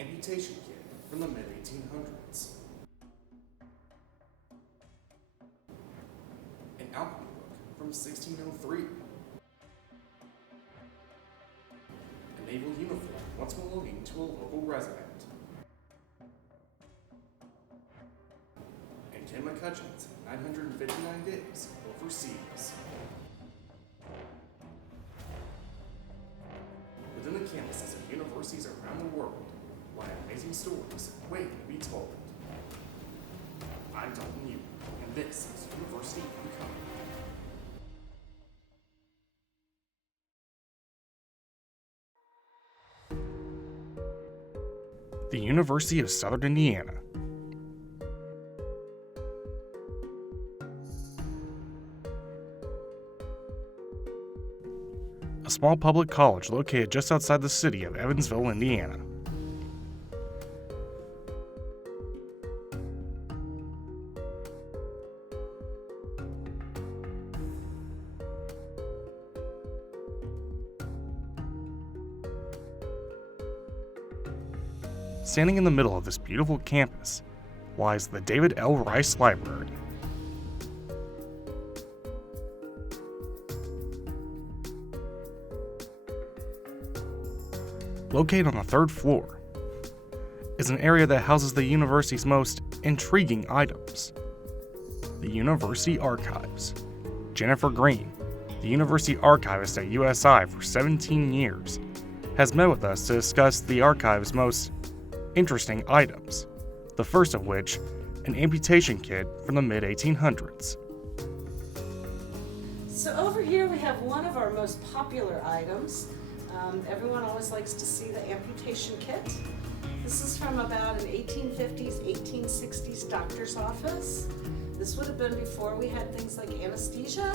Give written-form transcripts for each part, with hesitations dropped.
amputation kit from the mid-1800s, an alchemy book from 1603, a naval uniform once belonging to a local resident, and Ken McCutcheon's 959 Days Overseas. Within the campuses of universities around the world lie amazing stories waiting to be told. I'm Dalton Ewer, and this is University Uncovered. The University of Southern Indiana. A small public college located just outside the city of Evansville, Indiana. Standing in the middle of this beautiful campus lies the David L. Rice Library. Located on the third floor is an area that houses the university's most intriguing items. The University Archives. Jennifer Green, the University Archivist at USI for 17 years, has met with us to discuss the archive's most interesting items, the first of which, an amputation kit from the mid-1800s. So over here we have one of our most popular items. Everyone always likes to see the amputation kit. This is from about an 1850s, 1860s doctor's office. This would have been before we had things like anesthesia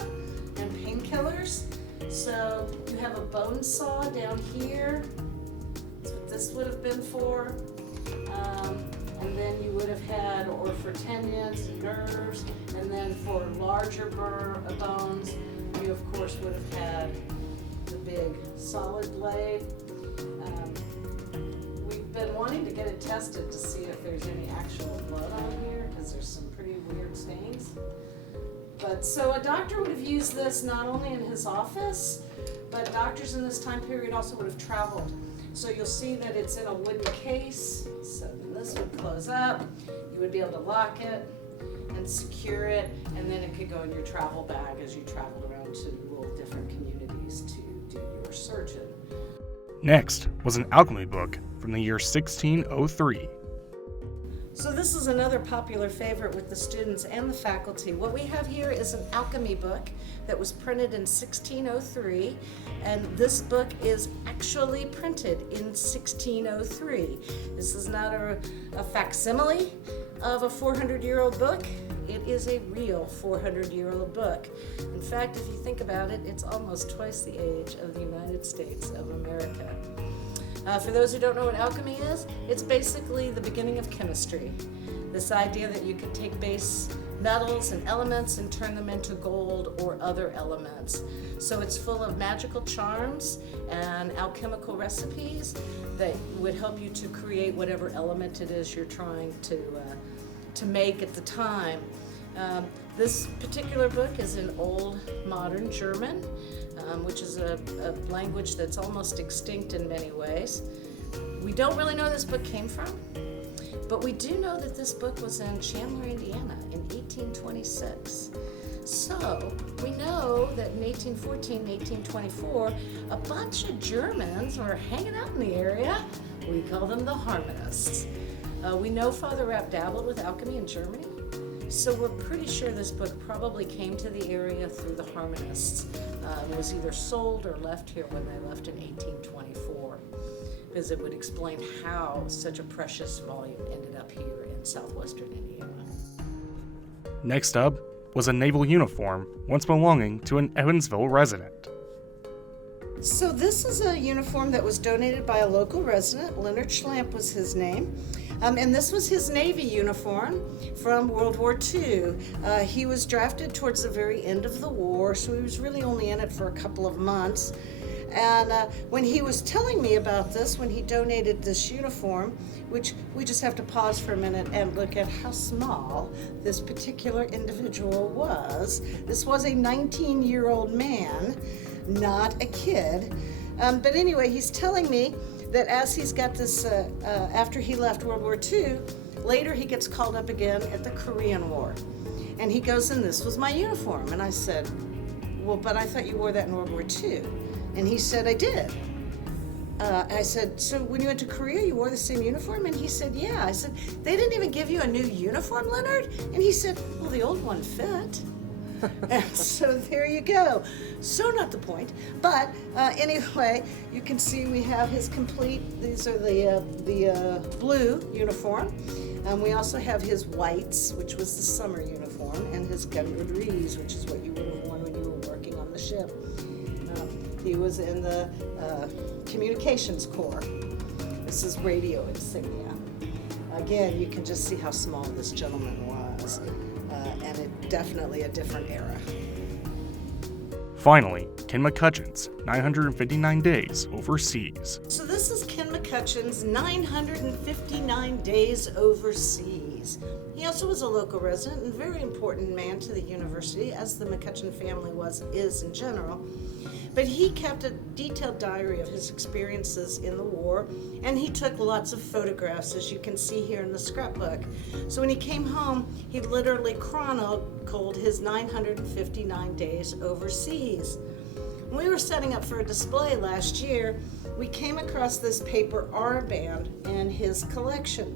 and painkillers. So you have a bone saw down here. That's what this would have been for. And then you would have had, or for tendons and nerves, and then for larger bones, you of course would have had the big solid blade. We've been wanting to get it tested to see if there's any actual blood on here, because there's some pretty weird stains. But so a doctor would have used this not only in his office, but doctors in this time period also would have traveled. So you'll see that it's in a wooden case. So then this would close up. You would be able to lock it and secure it, and then it could go in your travel bag as you traveled around to little different communities to do your surgeon. Next was an alchemy book from the year 1603. So this is another popular favorite with the students and the faculty. What we have here is an alchemy book that was printed in 1603, and this book is actually printed in 1603. This is not a facsimile of a 400-year-old book. It is a real 400-year-old book. In fact, if you think about it, it's almost twice the age of the United States of America. For those who don't know what alchemy is, it's basically the beginning of chemistry. This idea that you could take base metals and elements and turn them into gold or other elements. So it's full of magical charms and alchemical recipes that would help you to create whatever element it is you're trying to make at the time. This particular book is in Old Modern German, which is a language that's almost extinct in many ways. We don't really know where this book came from, but we do know that this book was in Chandler, Indiana in 1826. So we know that in 1814, 1824, a bunch of Germans were hanging out in the area. We call them the Harmonists. We know Father Rapp dabbled with alchemy in Germany, so we're pretty sure this book probably came to the area through the Harmonists. It was either sold or left here when they left in 1824, because it would explain how such a precious volume ended up here in southwestern Indiana. Next up was a naval uniform once belonging to an Evansville resident. So this is a uniform that was donated by a local resident. Leonard Schlamp was his name. And this was his Navy uniform from World War II. He was drafted towards the very end of the war, so he was really only in it for a couple of months. And when he was telling me about this, when he donated this uniform, which we just have to pause for a minute and look at how small this particular individual was. This was a 19-year-old man, not a kid. But anyway, he's telling me that as he's got this, after he left World War II, later he gets called up again at the Korean War. And he goes, and this was my uniform. And I said, well, but I thought you wore that in World War II. And he said, I did. I said, so when you went to Korea, you wore the same uniform? And he said, yeah. I said, they didn't even give you a new uniform, Leonard? And he said, well, the old one fit. And so there you go. So not the point. But anyway, you can see we have his complete, these are the blue uniform. We also have his whites, which was the summer uniform, and his Gundries, which is what you would have worn when you were working on the ship. He was in the communications corps. This is radio insignia. Again, you can just see how small this gentleman was, and it definitely a different era. Finally, Ken McCutcheon's 959 Days Overseas. So this is Ken McCutcheon's 959 Days Overseas. He also was a local resident and very important man to the university, as the McCutcheon family is in general. But he kept a detailed diary of his experiences in the war, and he took lots of photographs, as you can see here in the scrapbook. So when he came home, he literally chronicled his 959 days overseas. When we were setting up for a display last year, we came across this paper armband in his collection.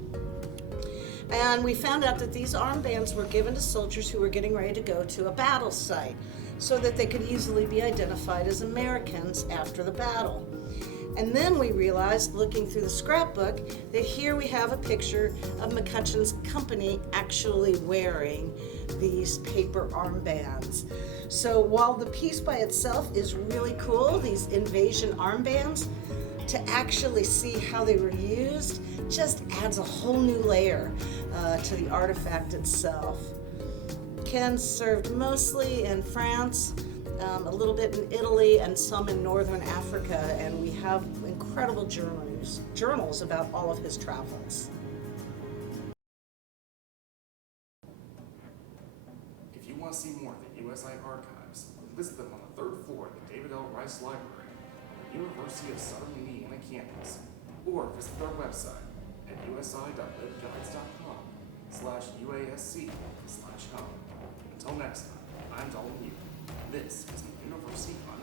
And we found out that these armbands were given to soldiers who were getting ready to go to a battle site, so that they could easily be identified as Americans after the battle. And then we realized, looking through the scrapbook, that here we have a picture of McCutcheon's company actually wearing these paper armbands. So while the piece by itself is really cool, these invasion armbands, to actually see how they were used just adds a whole new layer to the artifact itself. Ken served mostly in France, a little bit in Italy, and some in northern Africa, and we have incredible journals about all of his travels. If you want to see more of the USI archives, visit them on the 3rd floor of the David L. Rice Library on the University of Southern Indiana campus, or visit their website at usi.libguides.com/UASC/home. Until next time, I'm Dalton Ewer. This is the University on